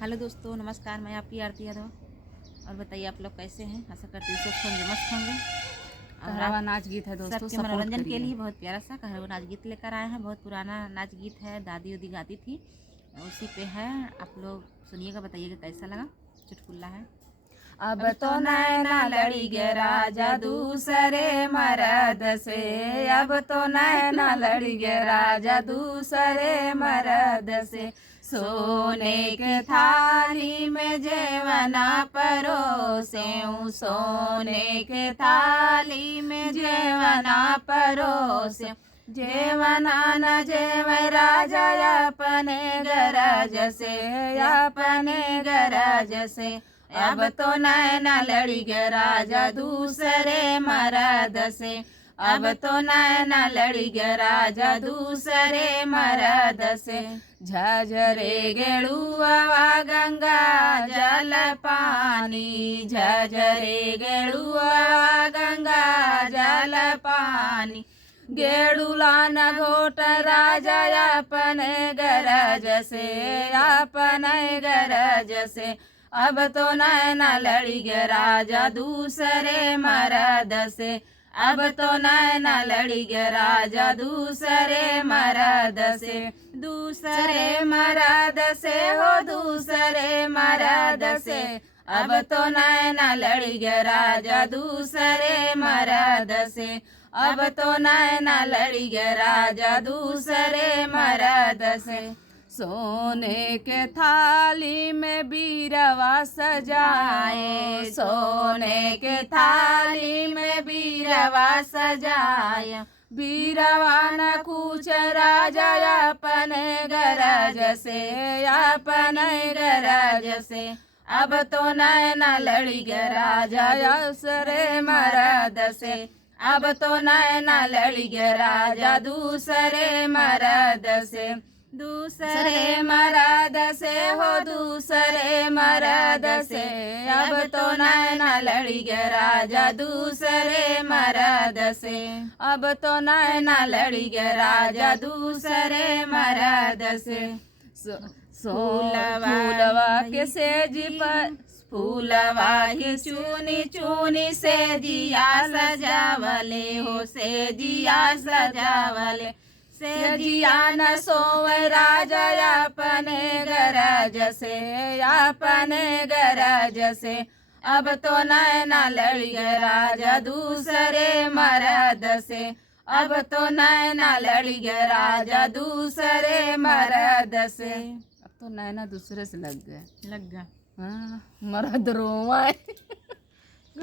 Hello दोस्तों, नमस्कार। मैं आपकी आरती यादव। और बताइए आप लोग कैसे हैं। आशा करती हूँ सब होंगे, मस्त होंगे। और कहरवा नाच गीत है दोस्तों, सबके सपोर्ट मनोरंजन के करिए। लिए बहुत प्यारा सा कहरवा नाच गीत लेकर आए हैं। बहुत पुराना नाच गीत है, दादी उदी गाती थी, उसी पे है। आप लोग सुनिएगा, बताइएगा कैसा लगा। चुटकुला है। अब तो नैना लड़ी गे राजा दूसरे मर्द से, अब तो नैना लड़ी गे राजा दूसरे मर्द से। सोने के थाली में जेवना परोसेऊं, सोने के थाली में जेवना परोसेऊं। जेवना न जेव राजा अपने गरज से, अपने गरज से। अब तो नैना लड़ी गे राजा दूसरे मर्द से, अब तो नैना लड़ी गे राजा दूसरे मर्द से। झझरे गेड़ुआ गंगा जल पानी, झझरे गेड़ुआ गंगा जल पानी। गेड़ुला न घोट राजा अपने गरज से, अपने गरज से। अब तो नैना लड़ी गे राजा दूसरे मर्द से, अब तो नैना लड़ी गे राजा दूसरे मर्द से। दूसरे मर्द से हो, दूसरे मर्द से। अब तो नैना लड़ी गे राजा दूसरे मर्द से, अब तो नैना लड़ी गे राजा दूसरे मर्द से। सोने के थाली में बीरवा सजाए, सोने के थाली में बीरवा सजाए। बीरवा न कुछ राजा अपने गरज से, अपने गरज से। अब तो नैना लड़ी गे राजा दूसरे मर्द से, अब तो नैना लड़ी गे राजा दूसरे मर्द से। दूसरे मर्द से हो, दूसरे मर्द से। अब तो नैना लड़ी गे राजा दूसरे मर्द से, अब तो नैना लड़ी गे राजा दूसरे मर्द से। फूलवा के सेज पर, फूलवा के चूनी चूनी से जिया सजावले हो, से जिया सजावले। से जिया न सोवे राजा अपने गरज से, अपने गरज से। अब तो नैना लड़ी गे राजा दूसरे मर्द से, अब तो नैना लड़ी गे राजा दूसरे मर्द से। अब तो नैना दूसरे से लग गए, लग गया। हाँ, मर्द रोवा है।